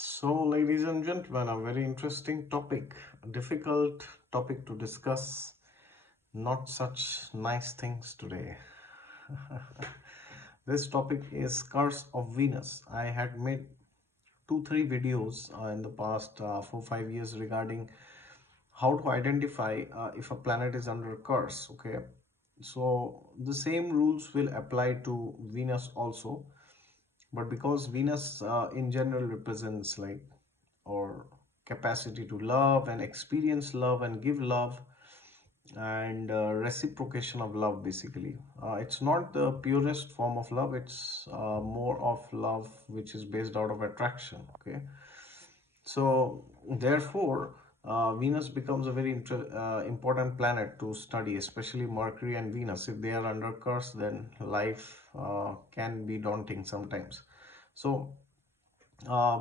So, ladies and gentlemen, a very interesting topic, a difficult topic to discuss. Not such nice things today. This topic is Curse of Venus. I had made 2-3 videos in the past 4-5 years regarding how to identify if a planet is under curse. Okay, so the same rules will apply to Venus also, but because Venus in general represents like or capacity to love and experience love and give love and reciprocation of love, basically it's not the purest form of love. It's more of love which is based out of attraction. Okay, so therefore Venus becomes a very important planet to study, especially Mercury and Venus. If they are under curse, then life can be daunting sometimes. So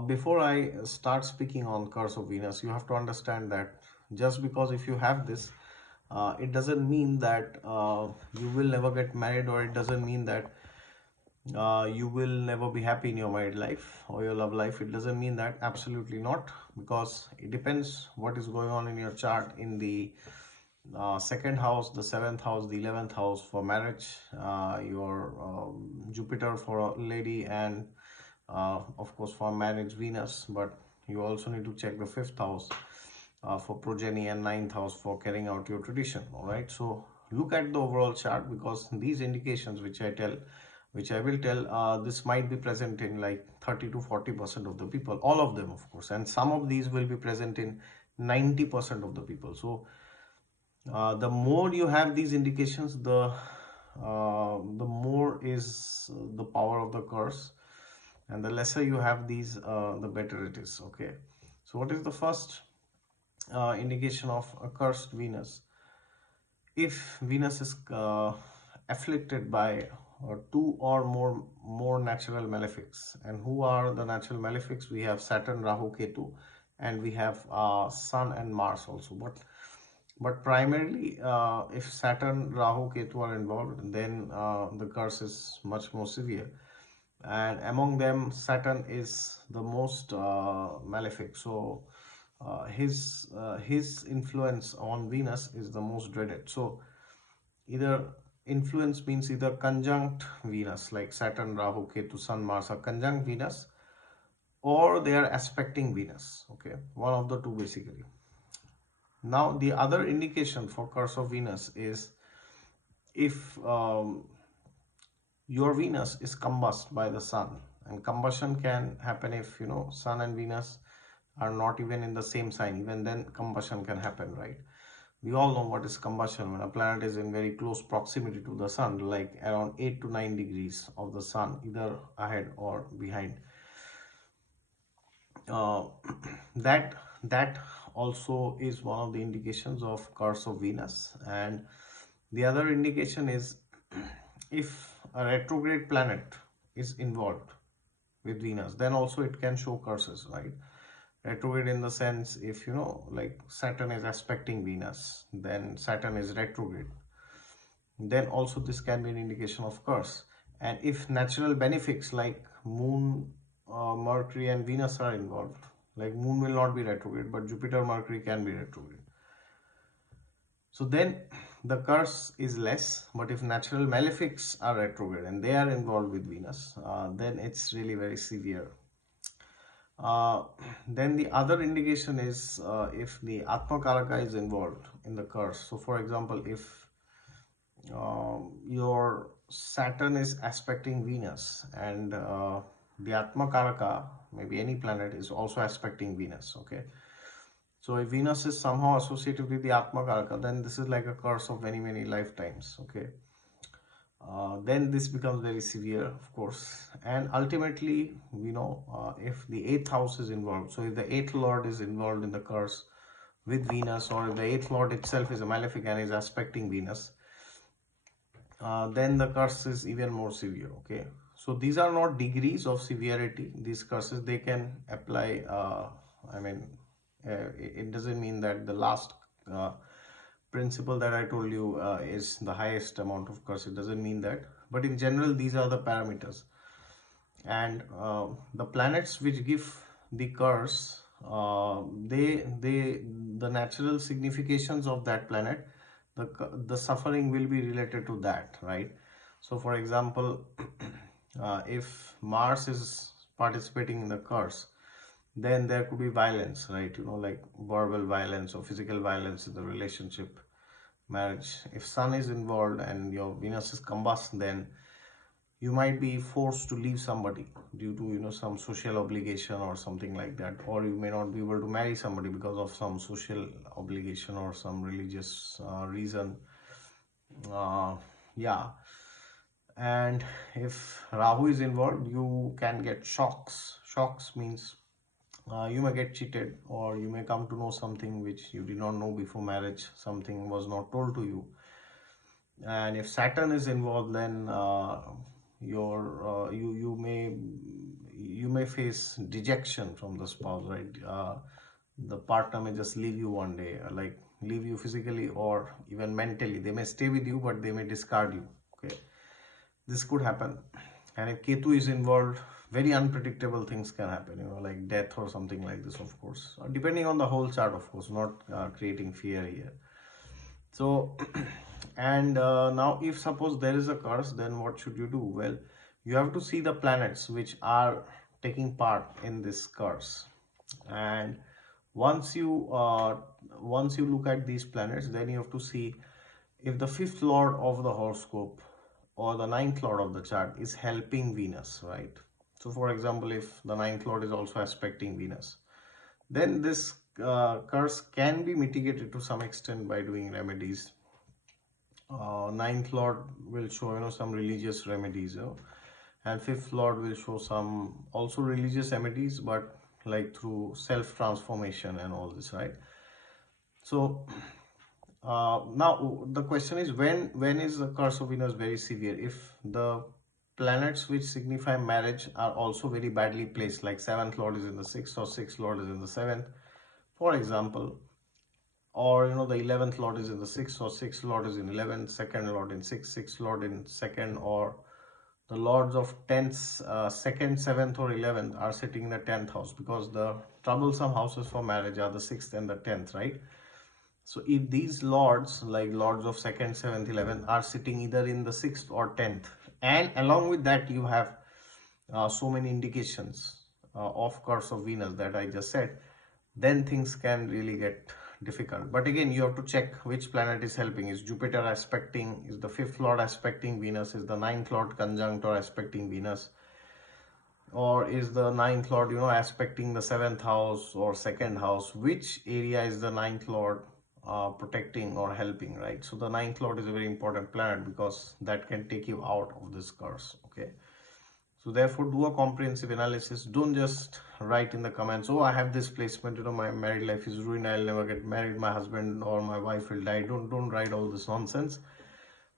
before I start speaking on curse of Venus, you have to understand that just because if you have this, it doesn't mean that you will never get married, or it doesn't mean that you will never be happy in your married life or your love life. It doesn't mean that, absolutely not, because it depends what is going on in your chart in the second house, the seventh house, the 11th house for marriage, your Jupiter for a lady, and of course for marriage Venus. But you also need to check the fifth house for progeny, and ninth house for carrying out your tradition. All right, so look at the overall chart, because these indications which I will tell, this might be present in like 30 to 40% of the people, all of them of course, and some of these will be present in 90% of the people. So the more you have these indications, the more is the power of the curse, and the lesser you have these, the better it is. Okay, so what is the first indication of a cursed Venus? If Venus is afflicted by two or more natural malefics. And who are the natural malefics? We have Saturn, Rahu, Ketu, and we have Sun and Mars also. But primarily, if Saturn, Rahu, Ketu are involved, then the curse is much more severe. And among them, Saturn is the most malefic. So his influence on Venus is the most dreaded. So either influence means either conjunct Venus, like Saturn, Rahu, Ketu, Sun, Mars are conjunct Venus, or they are aspecting Venus. Okay, one of the two basically. Now the other indication for curse of Venus is if your Venus is combusted by the Sun. And combustion can happen if Sun and Venus are not even in the same sign. Even then combustion can happen, right? We all know what is combustion. When a planet is in very close proximity to the Sun, like around 8 to 9 degrees of the Sun, either ahead or behind, uh, that also is one of the indications of curse of Venus. And the other indication is if a retrograde planet is involved with Venus, then also it can show curses, right? Retrograde in the sense, if like Saturn is aspecting Venus, then Saturn is retrograde, then also this can be an indication of curse. And if natural benefics like Moon, Mercury and Venus are involved, like Moon will not be retrograde, but Jupiter, Mercury can be retrograde, so then the curse is less. But if natural malefics are retrograde and they are involved with Venus, then it's really very severe. Uh, then the other indication is if the Atma Karaka is involved in the curse. So for example, if your Saturn is aspecting Venus, and the Atma Karaka, maybe any planet, is also aspecting Venus. Okay, so if Venus is somehow associated with the Atma Karaka, then this is like a curse of many lifetimes. Okay, then this becomes very severe, of course. And ultimately, if the eighth house is involved, so if the eighth lord is involved in the curse with Venus, or if the eighth lord itself is a malefic and is aspecting Venus, then the curse is even more severe. Okay, so these are not degrees of severity. These curses, they can apply, I mean, it doesn't mean that the last principle that I told you is the highest amount of curse. It doesn't mean that, but in general these are the parameters. And the planets which give the curse, the natural significations of that planet, the suffering will be related to that, right? So for example, if Mars is participating in the curse, then there could be violence, right? Like verbal violence or physical violence in the relationship, marriage. If Sun is involved and your Venus is combust, then you might be forced to leave somebody due to some social obligation or something like that, or you may not be able to marry somebody because of some social obligation or some religious reason. Yeah. And if Rahu is involved, you can get shocks means you may get cheated, or you may come to know something which you did not know before marriage, something was not told to you. And if Saturn is involved, then your you may face dejection from the spouse, right? The partner may just leave you one day, like leave you physically or even mentally. They may stay with you, but they may discard you. Okay, this could happen. And if Ketu is involved, very unpredictable things can happen, like death or something like this, of course, depending on the whole chart, of course, not creating fear here. So, and now if suppose there is a curse, then what should you do? Well, you have to see the planets which are taking part in this curse. And once you uh, once you look at these planets, then you have to see if the fifth lord of the horoscope or the ninth lord of the chart is helping Venus, right? So for example, if the ninth lord is also aspecting Venus, then this curse can be mitigated to some extent by doing remedies. Ninth lord will show some religious remedies, and fifth lord will show some also religious remedies, but like through self transformation and all this, right? So now the question is, when is the curse of Venus very severe? If the planets which signify marriage are also very badly placed, like seventh lord is in the sixth or sixth lord is in the seventh, for example, or the 11th lord is in the sixth, or sixth lord is in 11th, second lord in sixth, sixth lord in second, or the lords of 10th, second, seventh, or 11th are sitting in the 10th house, because the troublesome houses for marriage are the sixth and the 10th, right? So if these lords, like lords of second, seventh, 11th, are sitting either in the sixth or 10th, and along with that you have so many indications of curse of Venus that I just said, then things can really get difficult. But again, you have to check which planet is helping. Is Jupiter aspecting, is the fifth lord aspecting Venus, is the ninth lord conjunct or aspecting Venus, or is the ninth lord aspecting the seventh house or second house? Which area is the ninth lord protecting or helping, right? So the ninth lord is a very important planet, because that can take you out of this curse. Okay, so therefore do a comprehensive analysis. Don't just write in the comments, oh, I have this placement, my married life is ruined, I'll never get married, my husband or my wife will die. Don't write all this nonsense,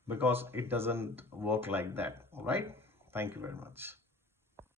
because it doesn't work like that. All right, thank you very much.